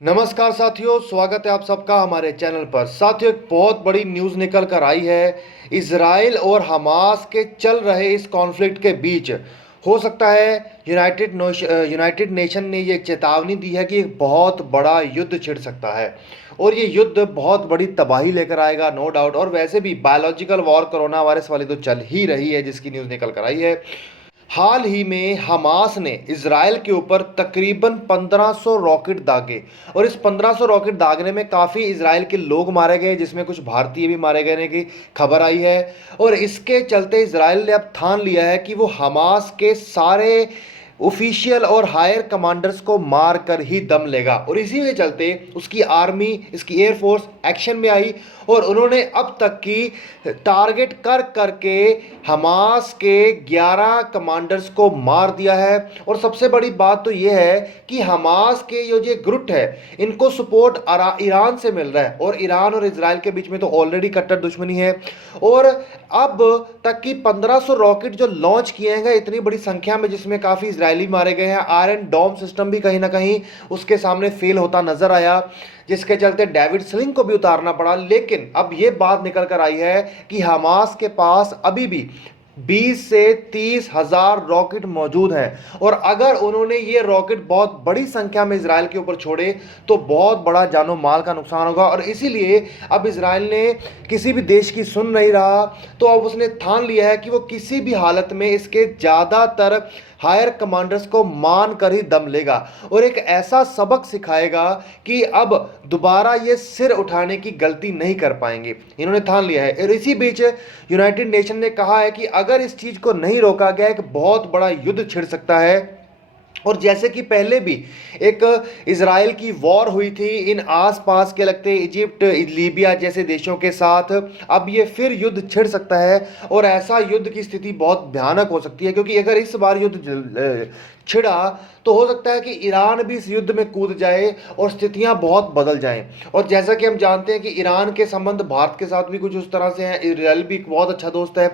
नमस्कार साथियों, स्वागत है आप सबका हमारे चैनल पर। साथियों, एक बहुत बड़ी न्यूज़ निकल कर आई है। इजराइल और हमास के चल रहे इस कॉन्फ्लिक्ट के बीच हो सकता है यूनाइटेड नेशन ने ये चेतावनी दी है कि एक बहुत बड़ा युद्ध छिड़ सकता है और ये युद्ध बहुत बड़ी तबाही लेकर आएगा, नो डाउट। और वैसे भी बायोलॉजिकल वॉर, कोरोना वायरस वाली तो चल ही रही है, जिसकी न्यूज़ निकल कर आई है। हाल ही में हमास ने इजराइल के ऊपर तकरीबन 1500 रॉकेट दागे और इस 1500 रॉकेट दागने में काफ़ी इजराइल के लोग मारे गए, जिसमें कुछ भारतीय भी मारे गए की खबर आई है। और इसके चलते इजराइल ने अब ठान लिया है कि वो हमास के सारे ऑफिशियल और हायर कमांडर्स को मार कर ही दम लेगा। और इसी के चलते उसकी आर्मी, इसकी एयरफोर्स एक्शन में आई और उन्होंने अब तक की टारगेट कर करके हमास के 11 कमांडर्स को मार दिया है। और सबसे बड़ी बात तो यह है कि हमास के ये ग्रुप है, इनको सपोर्ट ईरान से मिल रहा है और ईरान और इजराइल के बीच में तो ऑलरेडी कट्टर दुश्मनी है। और अब तक की 1500 रॉकेट जो लॉन्च किए हैं इतनी बड़ी संख्या में, जिसमें काफ़ी इजरायली मारे गए हैं। आयरन डोम सिस्टम भी कहीं ना कहीं उसके सामने फेल होता नजर आया, जिसके चलते डेविड स्लिंग को भी उतारना पड़ा। लेकिन अब यह बात निकल कर आई है कि हमास के पास अभी भी 20 से 30 हजार रॉकेट मौजूद हैं और अगर उन्होंने ये रॉकेट बहुत बड़ी संख्या में इजराइल के ऊपर छोड़े तो बहुत बड़ा जानो माल का नुकसान होगा। और इसीलिए अब इजराइल ने किसी भी देश की सुन नहीं रहा, तो अब उसने ठान लिया है कि वो किसी भी हालत में इसके ज़्यादातर हायर कमांडर्स को मान कर ही दम लेगा और एक ऐसा सबक सिखाएगा कि अब दोबारा ये सिर उठाने की गलती नहीं कर पाएंगे। इन्होंने ठान लिया है। और इसी बीच यूनाइटेड नेशन ने कहा है कि अगर इस चीज़ को नहीं रोका गया एक बहुत बड़ा युद्ध छिड़ सकता है। और जैसे कि पहले भी एक इजराइल की वॉर हुई थी इन आसपास के लगते इजिप्ट, लीबिया जैसे देशों के साथ, अब ये फिर युद्ध छिड़ सकता है और ऐसा युद्ध की स्थिति बहुत भयानक हो सकती है। क्योंकि अगर इस बार युद्ध छिड़ा तो हो सकता है कि ईरान भी इस युद्ध में कूद जाए और स्थितियां बहुत बदल जाएं। और जैसा कि हम जानते हैं कि ईरान के संबंध भारत के साथ भी कुछ उस तरह से हैं, इजराइल भी एक बहुत अच्छा दोस्त है।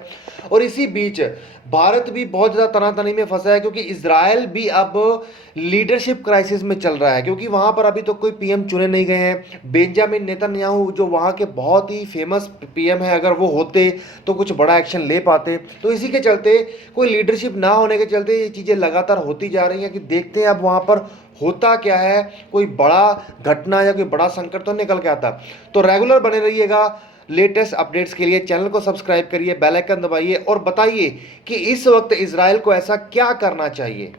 और इसी बीच भारत भी बहुत ज़्यादा तनातनी में फंसा है, क्योंकि इजराइल भी अब लीडरशिप क्राइसिस में चल रहा है। क्योंकि वहाँ पर अभी तो कोई पीएम चुने नहीं गए हैं। बेंजामिन नेतन्याहू जो वहाँ के बहुत ही फेमस पीएम है, अगर वो होते तो कुछ बड़ा एक्शन ले पाते। तो इसी के चलते कोई लीडरशिप ना होने के चलते ये चीज़ें लगातार होती जा रही हैं कि देखते हैं अब वहाँ पर होता क्या है, कोई बड़ा घटना या कोई बड़ा संकट तो निकल के आता। तो रेगुलर बने रहिएगा लेटेस्ट अपडेट्स के लिए। चैनल को सब्सक्राइब करिए, बेल आइकन दबाइए और बताइए कि इस वक्त इजराइल को ऐसा क्या करना चाहिए।